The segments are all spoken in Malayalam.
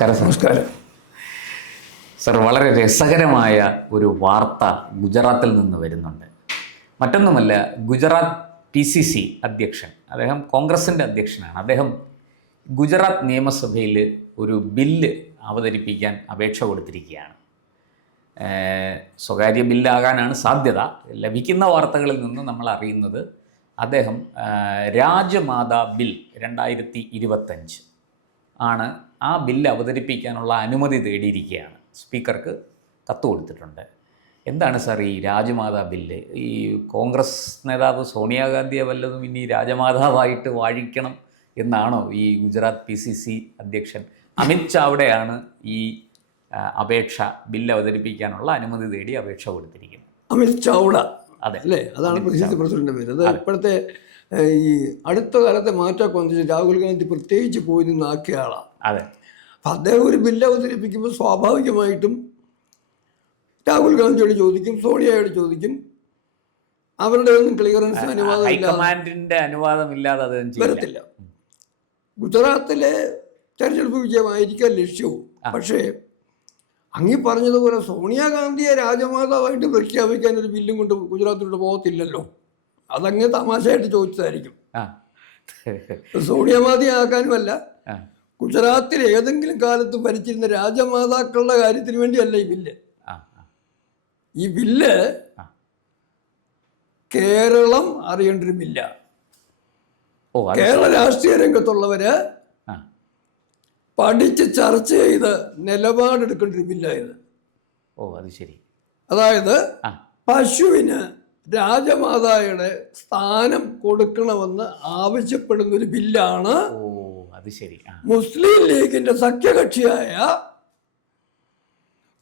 നമസ്കാരം സർ. നമസ്കാരം. സർ, വളരെ രസകരമായ ഒരു വാർത്ത ഗുജറാത്തിൽ നിന്ന് വരുന്നുണ്ട്. മറ്റൊന്നുമല്ല, ഗുജറാത്ത് PCC അധ്യക്ഷൻ, അദ്ദേഹം കോൺഗ്രസിൻ്റെ അധ്യക്ഷനാണ്. അദ്ദേഹം ഗുജറാത്ത് നിയമസഭയിൽ ഒരു ബില്ല് അവതരിപ്പിക്കാൻ അപേക്ഷ കൊടുത്തിരിക്കുകയാണ്. സ്വകാര്യ ബില്ലാകാനാണ് സാധ്യത. ലഭിക്കുന്ന വാർത്തകളിൽ നിന്ന് നമ്മൾ അറിയുന്നത് അദ്ദേഹം രാജമാതാ ബിൽ 2025 ആണ് ആ ബില്ല് അവതരിപ്പിക്കാനുള്ള അനുമതി തേടിയിരിക്കുകയാണ്. സ്പീക്കർക്ക് കത്ത് കൊടുത്തിട്ടുണ്ട്. എന്താണ് സാർ ഈ രാജമാതാ ബില്ല്? ഈ കോൺഗ്രസ് നേതാവ് സോണിയാഗാന്ധിയെ വല്ലതും ഇനി രാജമാതാവായിട്ട് വാഴിക്കണം എന്നാണോ ഈ ഗുജറാത്ത് PCC അധ്യക്ഷൻ അമിത് ചാവ്ഡയാണ് ഈ അപേക്ഷ ബില്ല് അവതരിപ്പിക്കാനുള്ള അനുമതി തേടി അപേക്ഷ കൊടുത്തിരിക്കുന്നത്? അമിത് ചാവ്ഡ, അതെ അല്ലേ? അതാണ് PCC പ്രസിഡന്റ് പേര്. അത് ഇപ്പോഴത്തെ ഈ അടുത്ത കാലത്തെ മാറ്റമൊക്കെ വന്നിട്ട് രാഹുൽ ഗാന്ധി പ്രത്യേകിച്ച് പോയി നിന്ന് ആക്കിയ ആളാണ്. അതെ. അപ്പം അദ്ദേഹം ഒരു ബില്ല് അവതരിപ്പിക്കുമ്പോൾ സ്വാഭാവികമായിട്ടും രാഹുൽ ഗാന്ധിയോട് ചോദിക്കും, സോണിയയോട് ചോദിക്കും. അവരുടെ ഒന്നും ക്ലിയറൻസ് ഹൈക്കമാൻഡിന്റെ അനുവാദമില്ലാതെ അത് വരത്തില്ല. ഗുജറാത്തിലെ തെരഞ്ഞെടുപ്പ് വിജയമായിരിക്കാം ലക്ഷ്യവും. പക്ഷേ അങ്ങി പറഞ്ഞതുപോലെ സോണിയാഗാന്ധിയെ രാജമാതാവായിട്ട് പ്രഖ്യാപിക്കാൻ ഒരു ബില്ലും കൊണ്ട് ഗുജറാത്തിലൂടെ പോകത്തില്ലല്ലോ. അതങ്ങ് തമാശയായിട്ട് ചോദിച്ചതായിരിക്കും. സോണിയാഗാന്ധി ആക്കാനുമല്ല, ഗുജറാത്തിൽ ഏതെങ്കിലും കാലത്ത് ഭരിച്ചിരുന്ന രാജമാതാക്കളുടെ കാര്യത്തിന് വേണ്ടിയല്ല ഈ ബില്ല്. ഈ ബില്ല് കേരളം അറിയേണ്ടൊരു ബില്ല. കേരള രാഷ്ട്രീയ രംഗത്തുള്ളവര് പഠിച്ച് ചർച്ച ചെയ്ത് നിലപാടെടുക്കേണ്ട ഒരു ബില്ലായത്. അത് ശരി. അതായത് പശുവിന് രാജമാതായുടെ സ്ഥാനം കൊടുക്കണമെന്ന് ആവശ്യപ്പെടുന്ന ഒരു ബില്ലാണ്. അത് ശരി. മുസ്ലിം ലീഗിന്റെ സഖ്യകക്ഷിയായ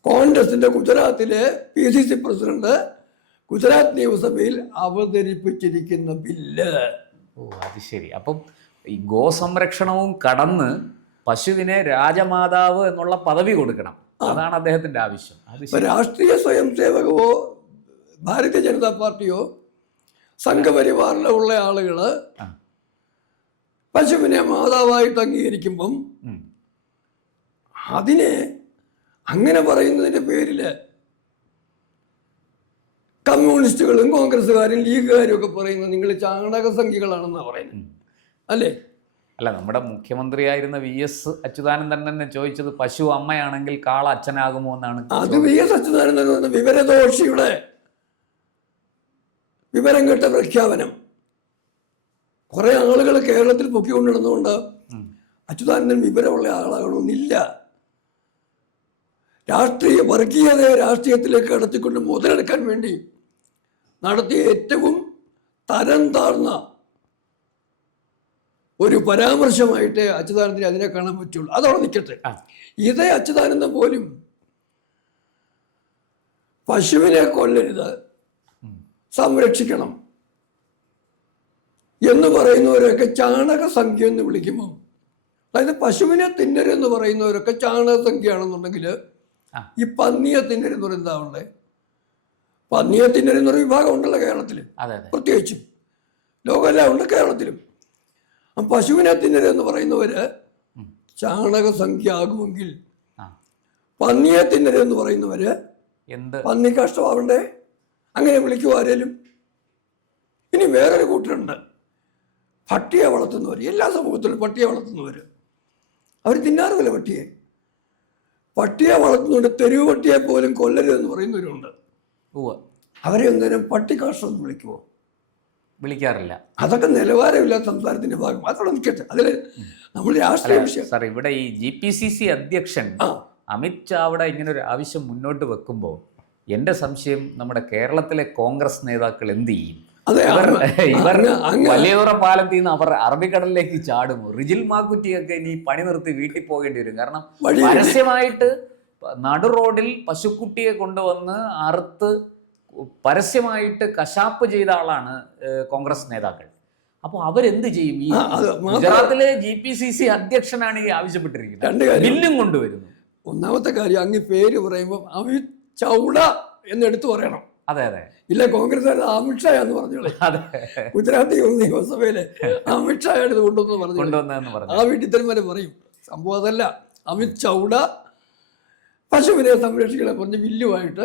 കോൺഗ്രസിന്റെ ഗുജറാത്തിലെ PCC പ്രസിഡന്റ് ഗുജറാത്ത് നിയമസഭയിൽ അവതരിപ്പിച്ചിരിക്കുന്ന ബില്ല്. അത് ശരി. അപ്പം ഈ ഗോസംരക്ഷണവും കടന്ന് പശുവിനെ രാജമാതാവ് എന്നുള്ള പദവി കൊടുക്കണം, അതാണ് അദ്ദേഹത്തിന്റെ ആവശ്യം. രാഷ്ട്രീയ സ്വയം സേവകവോ ഭാരതീയ ജനതാ പാർട്ടിയോ സംഘപരിവാറിലോ ഉള്ള ആളുകള് പശുവിനെ മാതാവായിട്ട് അംഗീകരിക്കുമ്പം അതിനെ അങ്ങനെ പറയുന്നതിന്റെ പേരില് കമ്മ്യൂണിസ്റ്റുകളും കോൺഗ്രസ്സുകാരും ലീഗുകാരും ഒക്കെ പറയുന്നത് നിങ്ങൾ ചാണകസംഖ്യകളാണെന്നാണ് പറയുന്നത്, അല്ലേ? അല്ല, നമ്മുടെ മുഖ്യമന്ത്രിയായിരുന്ന VS അച്യുതാനന്ദൻ തന്നെ ചോദിച്ചത് പശു അമ്മയാണെങ്കിൽ കാള അച്ഛനാകുമോ എന്നാണ്. അത് VS അച്യുതാനന്ദൻ എന്ന വിവരദോഷിയുടെ വിവരം കേട്ട പ്രഖ്യാപനം. കുറെ ആളുകൾ കേരളത്തിൽ പൊക്കിക്കൊണ്ടിടുന്നതുകൊണ്ട് അച്യുതാനന്ദൻ വിവരമുള്ള ആളാകണമെന്നില്ല. വർഗീയതയെ രാഷ്ട്രീയത്തിലേക്ക് കടത്തിക്കൊണ്ട് മുതലെടുക്കാൻ വേണ്ടി നടത്തിയ ഏറ്റവും തരം താഴ്ന്ന ഒരു പരാമർശമായിട്ട് അച്യുതാനന്ദനെ അതിനെ കാണാൻ പറ്റുള്ളൂ. അതവിടെ നിൽക്കട്ടെ. ഇതേ അച്യുതാനന്ദൻ പോലും പശുവിനെ കൊല്ലരുത്, സംരക്ഷിക്കണം എന്ന് പറയുന്നവരൊക്കെ ചാണകസംഖ്യ എന്ന് വിളിക്കുമ്പോൾ, അതായത് പശുവിനെ തിന്നരെന്ന് പറയുന്നവരൊക്കെ ചാണകസംഖ്യയാണെന്നുണ്ടെങ്കിൽ ഈ പന്നിയെ തിന്നരെന്ന് പറയുന്നത് എന്താവണ്ടേ? പന്നിയെ തിന്നരെന്നൊരു വിഭാഗം ഉണ്ടല്ലോ കേരളത്തിൽ, പ്രത്യേകിച്ചും ലോകമെല്ലാം ഉണ്ട് കേരളത്തിലും. പശുവിനെ തിന്നരെന്ന് പറയുന്നവര് ചാണകസംഖ്യ ആകുമെങ്കിൽ പന്നിയെ തിന്നരെന്ന് പറയുന്നവര് പന്നി കഷ്ടമാവണ്ടേ? അങ്ങനെ വിളിക്കും ആരേലും? ഇനി വേറൊരു കൂട്ടരുണ്ട്, പട്ടിയെ വളർത്തുന്നവർ. എല്ലാ സമൂഹത്തിലും പട്ടിയെ വളർത്തുന്നവർ. അവർ തിന്നാറില്ല പട്ടിയെ. പട്ടിയെ വളർത്തുന്നുണ്ട്, തെരുവ് പട്ടിയെ പോലും കൊല്ലരുതെന്ന് പറയുന്നവരുണ്ട്. അവരെ എന്തെങ്കിലും പട്ടി കാഷ്ടം എന്ന് വിളിക്കുമോ? വിളിക്കാറില്ല. അതൊക്കെ നിലവാരമില്ലാത്ത സംസാരത്തിന്റെ ഭാഗം. അതോടെ നിൽക്കട്ടെ, അതിൽ നമ്മൾ രാഷ്ട്രീയ വിഷയം. സാർ, ഇവിടെ ഈ GPCC അധ്യക്ഷൻ അമിത് ചാവ്ഡ ഇങ്ങനെ ഒരു ആവശ്യം മുന്നോട്ട് വെക്കുമ്പോൾ എൻ്റെ സംശയം, നമ്മുടെ കേരളത്തിലെ കോൺഗ്രസ് നേതാക്കൾ എന്ത് ചെയ്യും? ഇവർ വലിയോറ പാലത്തിൽ നിന്ന് അവർ അറബിക്കടലിലേക്ക് ചാടുമോ? റിജിൽ മാക്കുറ്റിയൊക്കെ ഇനി പണി നിർത്തി വീട്ടിൽ പോകേണ്ടി വരും. കാരണം പരസ്യമായിട്ട് നടു റോഡിൽ പശുക്കുട്ടിയെ കൊണ്ടുവന്ന് അറുത്ത് പരസ്യമായിട്ട് കശാപ്പ് ചെയ്ത ആളാണ് കോൺഗ്രസ് നേതാക്കൾ. അപ്പോൾ അവരെന്ത് ചെയ്യും? ഈ ഗുജറാത്തിലെ GPCC അധ്യക്ഷനാണ് ഈ ആവശ്യപ്പെട്ടിരിക്കുന്നത്, ബില്ലും കൊണ്ടുവരുന്നു. ഒന്നാമത്തെ കാര്യം, അങ്ങ് പേര് പറയുമ്പോൾ അമിത് ചൗഡ എന്ന് എടുത്തു പറയണം. അതെ അതെ. ഇല്ല, കോൺഗ്രസ് അമിത്ഷാ എന്ന് പറഞ്ഞോളൂ. ഗുജറാത്ത് നിയമസഭയിലെ അമിത്ഷാ എടുത്ത് കൊണ്ടുവന്ന് പറഞ്ഞു. ആ വീട്ടിൽ തന്നെ പറയും. സംഭവം അതല്ല, അമിത് ചൗഡ പശുവിനെ സംരക്ഷികളെ പറഞ്ഞ് ബില്ലുമായിട്ട്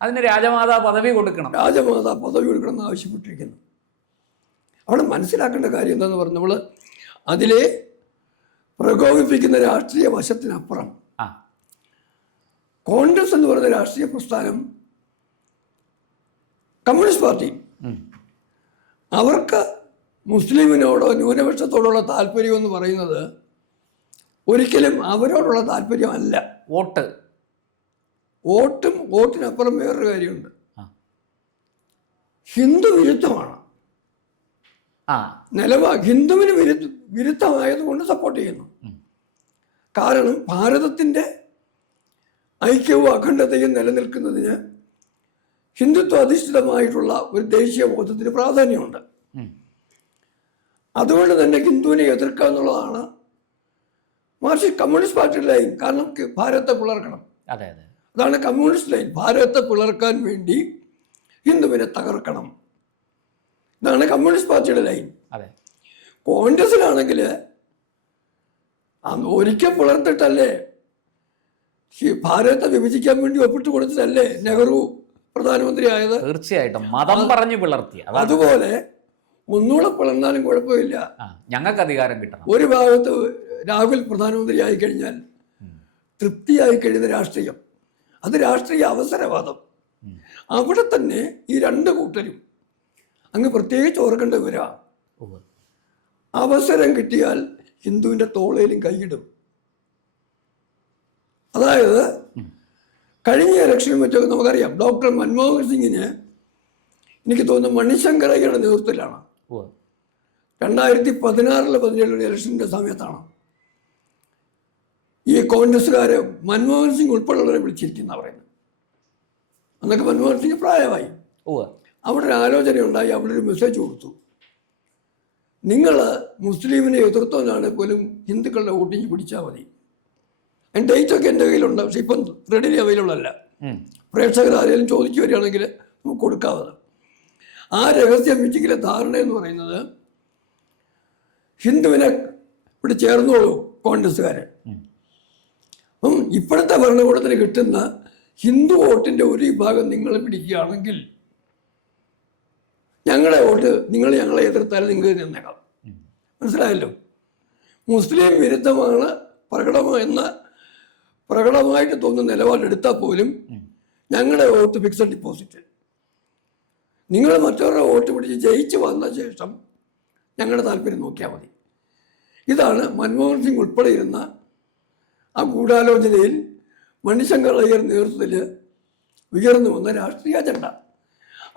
അതിന് രാജമാതാ പദവി കൊടുക്കണം എന്ന് ആവശ്യപ്പെട്ടിരിക്കുന്നു. അവിടെ മനസ്സിലാക്കേണ്ട കാര്യം എന്താണെന്ന് പറഞ്ഞാൽ നമ്മൾ അതിലെ പ്രകോപിപ്പിക്കുന്ന രാഷ്ട്രീയ വശത്തിനപ്പുറം കോൺഗ്രസ് എന്ന് പറയുന്ന രാഷ്ട്രീയ പ്രസ്ഥാനം, കമ്മ്യൂണിസ്റ്റ് പാർട്ടി, അവർക്ക് മുസ്ലിമിനോടോ ന്യൂനപക്ഷത്തോടുള്ള താല്പര്യം എന്ന് പറയുന്നത് ഒരിക്കലും അവരോടുള്ള താല്പര്യമല്ല. വോട്ടിനപ്പുറം വേറൊരു കാര്യമുണ്ട്. ഹിന്ദു വിരുദ്ധമാണ്. ഹിന്ദുവിന് വിരുദ്ധമായതുകൊണ്ട് സപ്പോർട്ട് ചെയ്യുന്നു. കാരണം ഭാരതത്തിൻ്റെ ഐക്യവും അഖണ്ഡതയും നിലനിൽക്കുന്നതിന് ഹിന്ദുത്വ അധിഷ്ഠിതമായിട്ടുള്ള ഒരു ദേശീയ ബോധത്തിന് പ്രാധാന്യമുണ്ട്. അതുകൊണ്ട് തന്നെ ഹിന്ദുവിനെ എതിർക്കുക എന്നുള്ളതാണ് കമ്മ്യൂണിസ്റ്റ് പാർട്ടിയുടെ ലൈൻ. കാരണം ഭാരതത്തെ പിളർക്കണം. അതാണ് കമ്മ്യൂണിസ്റ്റ് ലൈൻ. ഭാരതത്തെ പിളർക്കാൻ വേണ്ടി ഹിന്ദുവിനെ തകർക്കണം. ഇതാണ് കമ്മ്യൂണിസ്റ്റ് പാർട്ടിയുടെ ലൈൻ. കോൺഗ്രസിലാണെങ്കിൽ ഒരിക്കൽ പിളർത്തിട്ടല്ലേ, ഭാരതത്തെ വിഭജിക്കാൻ വേണ്ടി ഒപ്പിട്ട് കൊടുത്തതല്ലേ നെഹ്റു പ്രധാനമന്ത്രി ആയത്. തീർച്ചയായിട്ടും മതം പറഞ്ഞു പിളർത്തി. അതുപോലെ ഒന്നുകൂടെ പിളർന്നാലും കുഴപ്പമില്ല, ഞങ്ങൾക്ക് അധികാരം കിട്ടണം. ഒരു ഭാഗത്ത് രാഹുൽ പ്രധാനമന്ത്രി ആയി കഴിഞ്ഞാൽ തൃപ്തിയായി കഴിയുന്ന രാഷ്ട്രീയം, അത് രാഷ്ട്രീയ അവസരവാദം. അവിടെ തന്നെ ഈ രണ്ട് കൂട്ടരും അങ്ങ് പ്രത്യേകിച്ച് ഓർക്കേണ്ട വരാ, അവസരം കിട്ടിയാൽ ഹിന്ദുവിൻ്റെ തോളയിലും കൈയിടും. അതായത് കഴിഞ്ഞ ഇലക്ഷനും മറ്റൊക്കെ നമുക്കറിയാം, ഡോക്ടർ മൻമോഹൻ സിംഗിന് എനിക്ക് തോന്നുന്നു മണിശങ്കർ അയ്യരുടെ നേതൃത്വത്തിലാണ് 2016-17 ഇലക്ഷൻ്റെ സമയത്താണ് ഈ കോൺഗ്രസ്സുകാരെ മൻമോഹൻ സിംഗ് ഉൾപ്പെടെയുള്ളവരെ വിളിച്ചിരിക്കുന്ന പറയുന്നത്. അന്നൊക്കെ മൻമോഹൻ സിംഗ് പ്രായമായി. അവിടെ ഒരു ആലോചനയുണ്ടായി. അവിടെ ഒരു മെസ്സേജ് കൊടുത്തു, നിങ്ങൾ മുസ്ലിമിനെ എതിർത്തവനാണ് പോലും ഹിന്ദുക്കളുടെ വോട്ടിങ് പിടിച്ചാൽ മതി. അതിൻ്റെ ഡേറ്റൊക്കെ എൻ്റെ കയ്യിലുണ്ട്, പക്ഷെ ഇപ്പം റെഡിലി അവൈലബിൾ അല്ല. പ്രേക്ഷകർ ആരെങ്കിലും ചോദിച്ചു വരികയാണെങ്കിൽ നമുക്ക് കൊടുക്കാവുന്നത്. ആ രഹസ്യ മീറ്റിങ്ങിലെ ധാരണ എന്ന് പറയുന്നത് ഹിന്ദുവിനെ ഇവിടെ ചേർന്നോളൂ കോൺഗ്രസ്സുകാരെ. അപ്പം ഇപ്പോഴത്തെ ഭരണകൂടത്തിന് കിട്ടുന്ന ഹിന്ദു വോട്ടിൻ്റെ ഒരു വിഭാഗം നിങ്ങൾ പിടിക്കുകയാണെങ്കിൽ ഞങ്ങളെ വോട്ട് നിങ്ങൾ ഞങ്ങളെ എതിർത്താൽ നിങ്ങൾക്ക് നിന്നേക്കാം. മനസ്സിലായല്ലോ? മുസ്ലിം വിരുദ്ധമാണ് പ്രകടമായിട്ട് തോന്നുന്ന നിലപാടെടുത്താൽ പോലും ഞങ്ങളുടെ വോട്ട് ഫിക്സഡ് ഡിപ്പോസിറ്റ്, നിങ്ങൾ മറ്റവരുടെ വോട്ട് പിടിച്ച് ജയിച്ച് വന്ന ശേഷം ഞങ്ങളുടെ താല്പര്യം നോക്കിയാൽ മതി. ഇതാണ് മൻമോഹൻ സിംഗ് ഉൾപ്പെടെ ഇരുന്ന ആ ഗൂഢാലോചനയിൽ മണിശങ്കർ അയ്യർ നേതൃത്വത്തിൽ ഉയർന്നു വന്ന രാഷ്ട്രീയ അജണ്ട.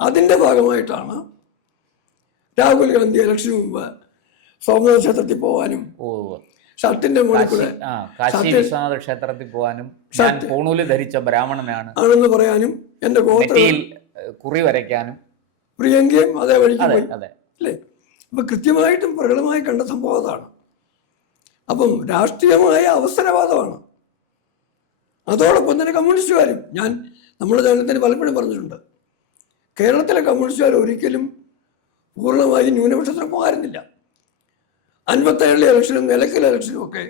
അതിൻ്റെ ഭാഗമായിട്ടാണ് രാഹുൽ ഗാന്ധി ഇലക്ഷന് മുമ്പ് സോമനാഥ ക്ഷേത്രത്തിൽ പോകാനും ഷർട്ടിന്റെ മുകളിൽ ക്ഷേത്രത്തിൽ പോകാനും ധരിച്ച ബ്രാഹ്മണനാണ് ആണെന്ന് പറയാനും എന്റെ ഗോത്രത്തിൽ കുറി വരയ്ക്കാനും പ്രിയങ്കയും അതേ വഴിക്ക് പോയി അല്ലേ. അപ്പൊ കൃത്യമായിട്ടും പ്രകടമായി കണ്ട സംഭവം അതാണ്. അപ്പം രാഷ്ട്രീയമായ അവസരവാദമാണ്. അതോടൊപ്പം തന്നെ കമ്മ്യൂണിസ്റ്റുകാരും, ഞാൻ നമ്മുടെ ചാനലിൽ പലപ്പോഴും പറഞ്ഞിട്ടുണ്ട്, കേരളത്തിലെ കമ്മ്യൂണിസ്റ്റുകാർ ഒരിക്കലും പൂർണ്ണമായി ന്യൂനപക്ഷത്തിന് പോകാറുന്നില്ല. 57 ഇലക്ഷനും നിലയ്ക്കൽ ഇലക്ഷനും ഒക്കെ,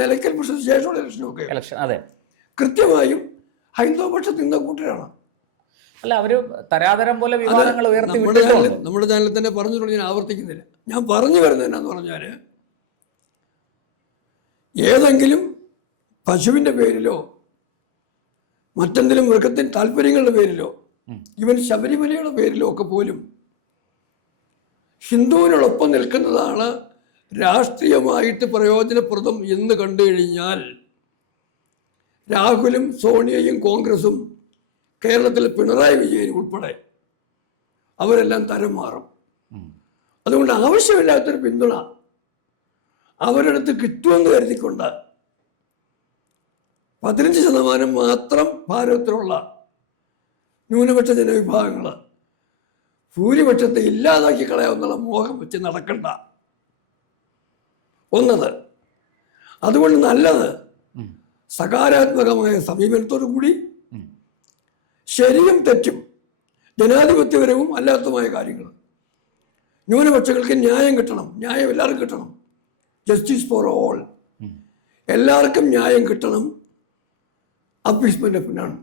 നിലയ്ക്കൽ പക്ഷത്തിന് ശേഷമുള്ള ഇലക്ഷനും ഒക്കെ കൃത്യമായും ഹൈന്ദവ പക്ഷത്ത് നിന്ന കൂട്ടരാണ്. അല്ല, അവര് തരാതരം പോലെ വിവാദങ്ങൾ ഉയർത്തി. നമ്മുടെ ചാനലിൽ തന്നെ പറഞ്ഞിട്ടുണ്ട്, ഞാൻ ആവർത്തിക്കുന്നില്ല. ഞാൻ പറഞ്ഞു വരുന്നത് എന്നാന്ന് പറഞ്ഞാൽ, ഏതെങ്കിലും പശുവിൻ്റെ പേരിലോ മറ്റെന്തെങ്കിലും മൃഗത്തിൻ്റെ താല്പര്യങ്ങളുടെ പേരിലോ ഇവൻ ശബരിമലയുടെ പേരിലോ ഒക്കെ പോലും ഹിന്ദുവിനോടൊപ്പം നിൽക്കുന്നതാണ് രാഷ്ട്രീയമായിട്ട് പ്രയോജനപ്രദം എന്ന് കണ്ടു കഴിഞ്ഞാൽ രാഹുലും സോണിയയും കോൺഗ്രസും കേരളത്തിലെ പിണറായി വിജയൻ ഉൾപ്പെടെ അവരെല്ലാം തരം മാറും. അതുകൊണ്ട് ആവശ്യമില്ലാത്തൊരു പിന്തുണ അവരടുത്ത് കിട്ടുമെന്ന് കരുതിക്കൊണ്ട് 15% മാത്രം ഭാരതത്തിലുള്ള ന്യൂനപക്ഷ ജനവിഭാഗങ്ങൾ ഭൂരിപക്ഷത്തെ ഇല്ലാതാക്കി കളയാവുന്ന മോഹം വെച്ച് നടക്കണ്ട ഒന്നത്. അതുകൊണ്ട് നല്ലത് സകാരാത്മകമായ സമീപനത്തോടു കൂടി ശരിയും തെറ്റും ജനാധിപത്യപരവും അല്ലാത്തതുമായ കാര്യങ്ങൾ, ന്യൂനപക്ഷങ്ങൾക്ക് ന്യായം കിട്ടണം, ന്യായം എല്ലാവർക്കും കിട്ടണം, ജസ്റ്റിസ് ഫോർ ഓൾ എല്ലാവർക്കും ന്യായം കിട്ടണം, അപ്പീസ്മെന്റ് പിന്നാണ്.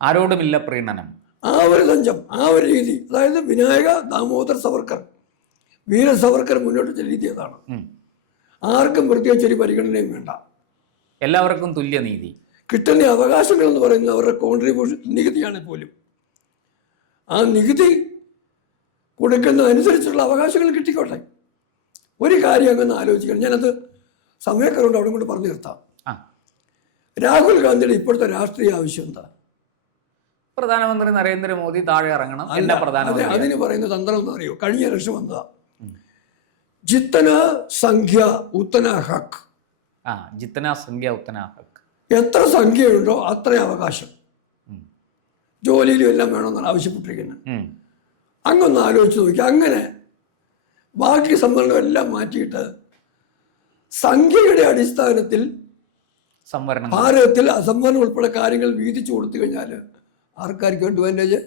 ആരോടുമില്ല പ്രീണനം. ആ ഒരു തഞ്ചം, ആ ഒരു രീതി, അതായത് വിനായക ദാമോദർ സവർക്കർ, വീര സവർക്കർ മുന്നോട്ട് വെച്ച രീതി അതാണ്. ആർക്കും പ്രത്യേകിച്ച് ഒരു പരിഗണനയും വേണ്ട, എല്ലാവർക്കും തുല്യനീതി. കിട്ടുന്ന അവകാശങ്ങൾ എന്ന് പറയുന്നത് അവരുടെ കോൺട്രിബ്യൂഷൻ നികുതിയാണ് പോലും. ആ നികുതി കൊടുക്കുന്ന അനുസരിച്ചുള്ള അവകാശങ്ങൾ കിട്ടിക്കോട്ടെ. ഒരു കാര്യം അങ്ങനെ ആലോചിക്കണം, ഞാനത് സമയക്കറുണ്ട് അവിടെ കൊണ്ട് പറഞ്ഞു നിർത്താം. രാഹുൽ ഗാന്ധിയുടെ ഇപ്പോഴത്തെ രാഷ്ട്രീയ ആവശ്യം എന്താ? പ്രധാനമന്ത്രി നരേന്ദ്രമോദി താഴെ ഇറങ്ങണം. അതിന് പറയുന്ന തന്ത്രം എന്താ അറിയോ? കഴിഞ്ഞ ഇലക്ഷൻ വന്നതാ, ജിത്തന സംഖ്യ ഉത്തന ഹക്ക്. ജിത്തന സംഖ്യ ഉത്തന ഹക്ക്. എത്ര സംഖ്യയുണ്ടോ അത്ര അവകാശം, ജോലിയിലും എല്ലാം വേണമെന്നാണ് ആവശ്യപ്പെട്ടിരിക്കുന്നത്. അങ്ങൊന്ന് ആലോചിച്ച് നോക്കി. അങ്ങനെ ബാക്കി സംവരണം എല്ലാം മാറ്റിയിട്ട് സംഖ്യയുടെ അടിസ്ഥാനത്തിൽ ഭാരതത്തിൽ അസംവരണം ഉൾപ്പെടെ കാര്യങ്ങൾ വീതിച്ചു കൊടുത്തു കഴിഞ്ഞാൽ ആർക്കാർക്കും അഡ്വാൻറ്റേജ്?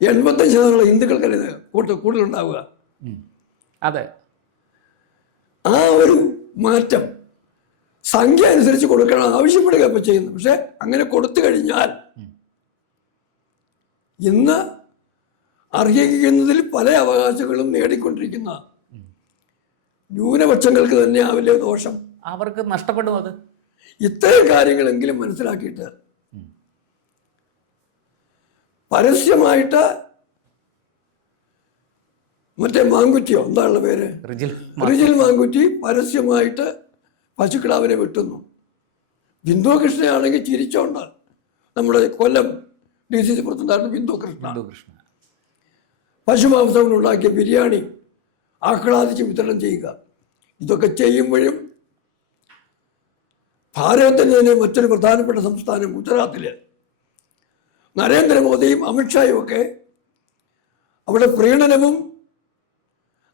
85% ഹിന്ദുക്കൾക്കല്ലേ കൂടുതലുണ്ടാവുക. അതെ, ആ ഒരു മാറ്റം സംഖ്യ അനുസരിച്ച് കൊടുക്കണം ആവശ്യപ്പെടുക ഇപ്പം ചെയ്യുന്നത്. പക്ഷെ അങ്ങനെ കൊടുത്തു കഴിഞ്ഞാൽ ഇന്ന് അർഹിക്കുന്നതിൽ പല അവകാശങ്ങളും നേടിക്കൊണ്ടിരിക്കുന്ന ന്യൂനപക്ഷങ്ങൾക്ക് തന്നെ ആവില്ലേ ദോഷം? അവർക്ക് നഷ്ടപ്പെടും. അത് ഇത്തരം കാര്യങ്ങളെങ്കിലും മനസ്സിലാക്കിയിട്ട് പരസ്യമായിട്ട് മറ്റേ മാങ്കുറ്റിയോ എന്താണുള്ള പേര്, റിജിൽ മാങ്കുറ്റി പരസ്യമായിട്ട് പശുക്കിടാവിനെ വെട്ടുന്നു. ബിന്ദു കൃഷ്ണയാണെങ്കിൽ ചിരിച്ചോണ്ട് നമ്മുടെ കൊല്ലം DCC പ്രസിഡന്റാണ് ബിന്ദു കൃഷ്ണ. പശുമാംസം കൊണ്ടുണ്ടാക്കിയ ബിരിയാണി ആഹ്ലാദിച്ച് വിതരണം ചെയ്യുക. ഇതൊക്കെ ചെയ്യുമ്പോഴും ഭാരതത്തിൻ്റെ തന്നെ മറ്റൊരു പ്രധാനപ്പെട്ട സംസ്ഥാനം ഗുജറാത്തിൽ നരേന്ദ്രമോദിയും അമിത്ഷായും ഒക്കെ അവിടെ പ്രീണനവും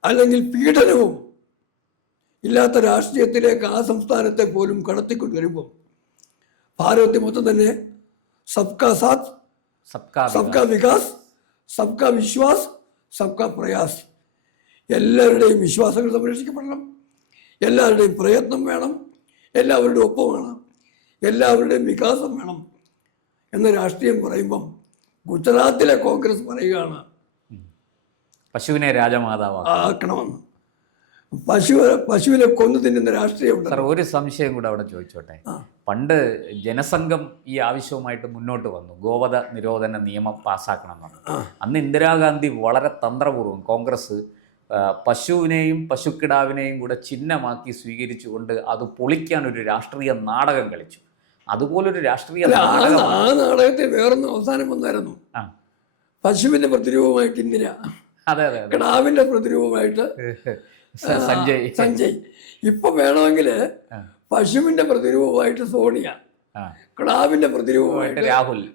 അല്ലെങ്കിൽ പീഡനവും ഇല്ലാത്ത രാഷ്ട്രീയത്തിലേക്ക് ആ സംസ്ഥാനത്തെ പോലും കടത്തിക്കൊണ്ടുവരുമ്പോൾ ഭാരതത്തിൽ മൊത്തം തന്നെ സബ്കാ സാത്ത്, സബ്കാ വികാസ്, സബ്കാ വിശ്വാസ്, സബ്കാ പ്രയാസ്. എല്ലാവരുടെയും വിശ്വാസങ്ങൾ സംരക്ഷിക്കപ്പെടണം, എല്ലാവരുടെയും പ്രയത്നം വേണം, എല്ലാവരുടെയും ഒപ്പം വേണം, എല്ലാവരുടെയും വികാസം വേണം എന്ന രാഷ്ട്രീയം പറയുമ്പം ഗുജറാത്തിലെ കോൺഗ്രസ് പറയുകയാണ് പശുവിനെ രാജമാതാവാക്കണമെന്ന്. പശുവിനെ കൊന്നു തിന്നുന്ന രാഷ്ട്രീയം. ഒരു സംശയം കൂടെ അവിടെ ചോദിച്ചോട്ടെ. പണ്ട് ജനസംഘം ഈ ആവശ്യവുമായിട്ട് മുന്നോട്ട് വന്നു, ഗോവധ നിരോധന നിയമം പാസ്സാക്കണമെന്ന്. അന്ന് ഇന്ദിരാഗാന്ധി വളരെ തന്ത്രപൂർവ്വം കോൺഗ്രസ് പശുവിനെയും പശുക്കിടാവിനെയും കൂടെ ചിഹ്നമാക്കി സ്വീകരിച്ചുകൊണ്ട് അത് പൊളിക്കാൻ ഒരു രാഷ്ട്രീയ നാടകം കളിച്ചു. അതുപോലൊരു രാഷ്ട്രീയ നാടകം. ആ നാടകത്തിൽ വേറൊന്നും അവസാനം വന്നായിരുന്നു. പശുവിന്റെ പ്രതിരൂപമായിട്ട് ഇന്ദിര, അതെ അതെ, കിടാവിന്റെ പ്രതിരൂപമായിട്ട് സഞ്ജയ്. ഇപ്പൊ വേണമെങ്കിൽ പശുവിന്റെ പ്രതിരൂപമായിട്ട് സോണിയ, കിടാവിന്റെ പ്രതിരൂപമായിട്ട്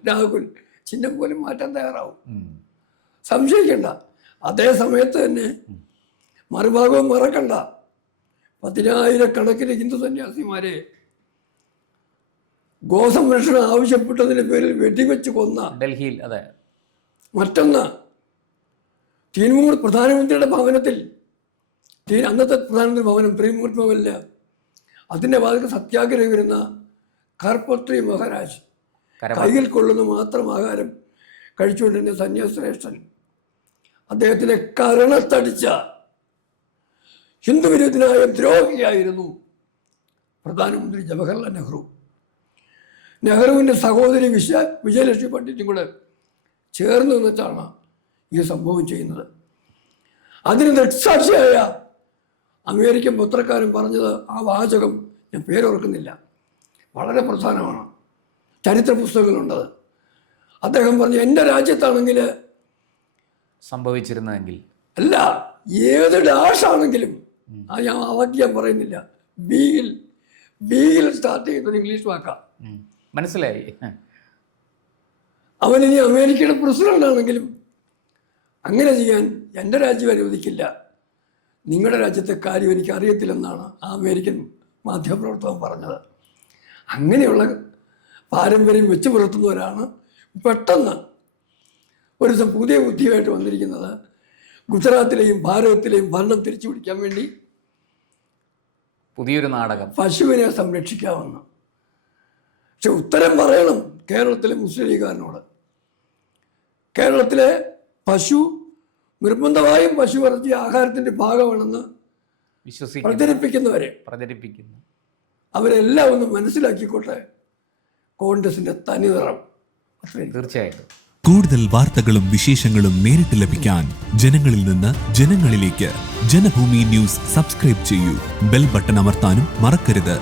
രാഹുൽ. ചിഹ്നം പോലും മാറ്റാൻ തയ്യാറാവും, സംശയിക്കണ്ട. അതേ സമയത്ത് തന്നെ മറുഭാഗവും മറക്കണ്ട, 10,000 ഹിന്ദു സന്യാസിമാരെ ഗോസംരക്ഷണം ആവശ്യപ്പെട്ടതിന്റെ പേരിൽ വെടിവെച്ച് കൊന്ന ഡൽഹിയിൽ. അതെ, മറ്റൊന്ന് തീൻമൂർ പ്രധാനമന്ത്രിയുടെ ഭവനത്തിൽ, അന്നത്തെ പ്രധാനമന്ത്രി ഭവനം ത്രിമൂർത്തി ഭവനില്ല, അതിൻ്റെ ഭാഗത്ത് സത്യാഗ്രഹം വരുന്ന കർപ്പത്രി മഹാരാജ് കയ്യിൽ കൊള്ളുന്ന മാത്രം ആഹാരം കഴിച്ചുകൊണ്ടിരുന്ന സന്യാസശ്രേഷ്ഠൻ, അദ്ദേഹത്തിനെ കരണത്തടിച്ച ഹിന്ദുവിരുദ്ധനായ ദ്രോഹിയായിരുന്നു പ്രധാനമന്ത്രി ജവഹർലാൽ നെഹ്റു. നെഹ്റുവിൻ്റെ സഹോദരി വിജയലക്ഷ്മി പണ്ഡിറ്റും കൂടെ ചേർന്ന് നിന്നിട്ടാണ് ഈ സംഭവം ചെയ്യുന്നത്. അതിന് ദൃക്സാക്ഷിയായ അമേരിക്കൻ പത്രക്കാരൻ പറഞ്ഞത്, ആ വാചകം ഞാൻ പേരോർക്കുന്നില്ല, വളരെ പ്രധാനമാണ്, ചരിത്ര പുസ്തകങ്ങളുണ്ടത്. അദ്ദേഹം പറഞ്ഞു, എൻ്റെ രാജ്യത്താണെങ്കിൽ സംഭവിച്ചിരുന്നെങ്കിൽ, അല്ല ഏത് ഡാഷാണെങ്കിലും, ഞാൻ വാക്യം പറയുന്നില്ല, ബിയിൽ സ്റ്റാർട്ട് ചെയ്യുന്നത് ഇംഗ്ലീഷ് വാക്കാം, മനസ്സിലായി. അവനിനി അമേരിക്കയുടെ പ്രസിഡന്റ് ആണെങ്കിലും അങ്ങനെ ചെയ്യാൻ എൻ്റെ രാജ്യം അനുവദിക്കില്ല, നിങ്ങളുടെ രാജ്യത്തെ കാര്യം എനിക്ക് അറിയത്തില്ലെന്നാണ് ആ അമേരിക്കൻ മാധ്യമപ്രവർത്തകൻ പറഞ്ഞത്. അങ്ങനെയുള്ള പാരമ്പര്യം വെച്ച് പുലർത്തുന്നവരാണ് പെട്ടെന്ന് ഒരു ദിവസം പുതിയ ബുദ്ധിയായിട്ട് വന്നിരിക്കുന്നത്. ഗുജറാത്തിലെയും ഭാരതത്തിലെയും ഭരണം തിരിച്ചു പിടിക്കാൻ വേണ്ടി പുതിയൊരു നാടകം. പശുവിനെ സംരക്ഷിക്കാമെന്ന്. പക്ഷെ ഉത്തരം പറയണം കേരളത്തിലെ മുസ്ലിം ലീഗുകാരനോട്. കേരളത്തിലെ പശു നിർബന്ധമായും പശു ഇറച്ചി ആഹാരത്തിൻ്റെ ഭാഗമാണെന്ന് പ്രചരിപ്പിക്കുന്നു. അവരെല്ലാം ഒന്ന് മനസ്സിലാക്കിക്കോട്ടെ കോൺഗ്രസിന്റെ തനിനിറം. തീർച്ചയായിട്ടും. കൂടുതൽ വാർത്തകളും വിശേഷങ്ങളും നേരിട്ട് ലഭിക്കാൻ ജനങ്ങളിൽ നിന്ന് ജനങ്ങളിലേക്ക് ജനഭൂമി ന്യൂസ് സബ്സ്ക്രൈബ് ചെയ്യൂ. ബെൽ ബട്ടൺ അമർത്താനും മറക്കരുത്.